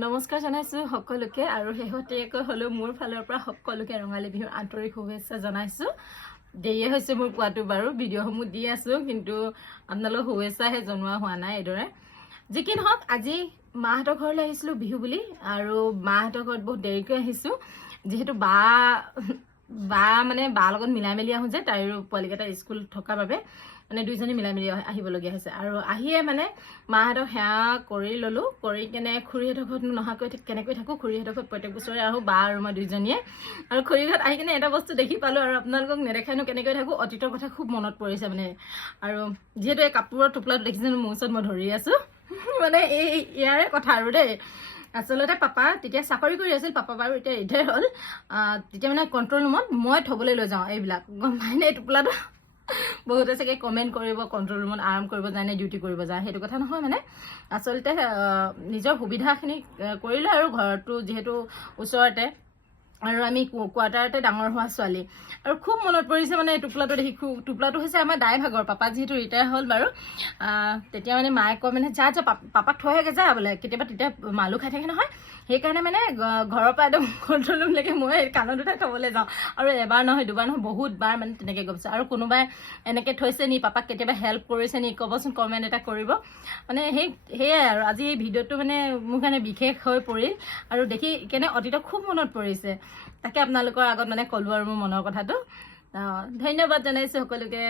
নমস্কাৰ জনাইছো সকলোকে আৰু হেহতীয়াকৈ হলেও মোৰ ফালৰ পৰা সকলোকে ৰঙালী বিহুৰ আন্তৰিক শুভেচ্ছা জনাইছো। দেৰিয়ে হৈছে মোৰ পোৱাটো বাৰু ভিডিঅ'সমূহ দি আছো কিন্তু আপোনালোক শুভেচ্ছাহে জনোৱা হোৱা নাই। এইদৰে যি কি নহওক আজি মাহঁতৰ ঘৰলৈ আহিছিলো বিহু বুলি আৰু মাহঁতৰ ঘৰত বহুত দেৰিকৈ আহিছো যিহেতু বা মানে বা লগত মিলাই মেলি আহো যে তাইৰো পোৱালিকেইটা স্কুল থকাৰ বাবে মানে দুইজনী মিলাই মেলি আহিবলগীয়া হৈছে আৰু আহিয়ে মানে মাহঁতক সেৱা কৰি ললো। কৰি কেনে খুৰীহঁতৰ ঘৰত নহাকৈ কেনেকৈ থাকো, খুৰীহঁতৰ ঘৰত প্ৰত্যেক বছৰে আহো বা আৰু মই দুইজনীয়ে। আৰু খুৰীৰ ঘৰত আহি কেনে এটা বস্তু দেখি পালো আৰু আপোনালোকক নেদেখাইনো কেনেকৈ থাকো, অতীতৰ কথা খুব মনত পৰিছে মানে। আৰু যিহেতু এই কাপোৰৰ টোপলাটো দেখিছে মোৰ ওচৰত মই ধৰি আছো মানে এই ইয়াৰে কথা আৰু দেই। আচলতে পাপা তেতিয়া চাকৰি কৰি আছিল, পাপা বাৰু এতিয়া ৰিটায়াৰ হ'ল। তেতিয়া মানে কণ্ট্ৰল ৰুমত মই থবলৈ লৈ যাওঁ এইবিলাক, গম পাইনে? এই টোপলাটো বহুতে চাগে কমেণ্ট কৰিব কণ্ট্ৰল ৰুমত আৰাম কৰিব যায় নে ডিউটি কৰিব যায়, সেইটো কথা নহয়। মানে আচলতে নিজৰ সুবিধাখিনি কৰিলে আৰু ঘৰটো যিহেতু ওচৰতে আৰু আমি কোৱাৰ্টাৰতে ডাঙৰ হোৱা ছোৱালী আৰু খুব মনত পৰিছে মানে এই টোপলাটো দেখি। টোপলাটো হৈছে আমাৰ দাই ভাগৰ, পাপা যিহেতু ৰিটায়াৰ হ'ল বাৰু। তেতিয়া মানে মায়ে কয় মানে যা পাপাক থৈ আহেগে যা বোলে, কেতিয়াবা তেতিয়া মালো খাই থাকে নহয়। সেইকাৰণে মানে ঘৰৰ পৰা একদম কণ্ট্ৰল ৰুমলৈকে মই কাণত উঠাই থবলৈ যাওঁ আৰু এবাৰ নহয় দুবাৰ নহয় বহুতবাৰ মানে তেনেকৈ গৈছে। আৰু কোনোবাই এনেকৈ থৈছে নি, পাপাক কেতিয়াবা হেল্প কৰিছে নি ক'বচোন, কমেণ্ট এটা কৰিব। মানে সেয়াই আৰু আজি এই ভিডিঅ'টো মানে মোৰ কাৰণে বিশেষ হৈ পৰিল আৰু দেখি কেনে অতীতক খুব মনত পৰিছে। তাকে আপোনালোকৰ আগত মানে ক'লো আৰু মোৰ মনৰ কথাটো। ধন্যবাদ জনাইছো সকলোকে।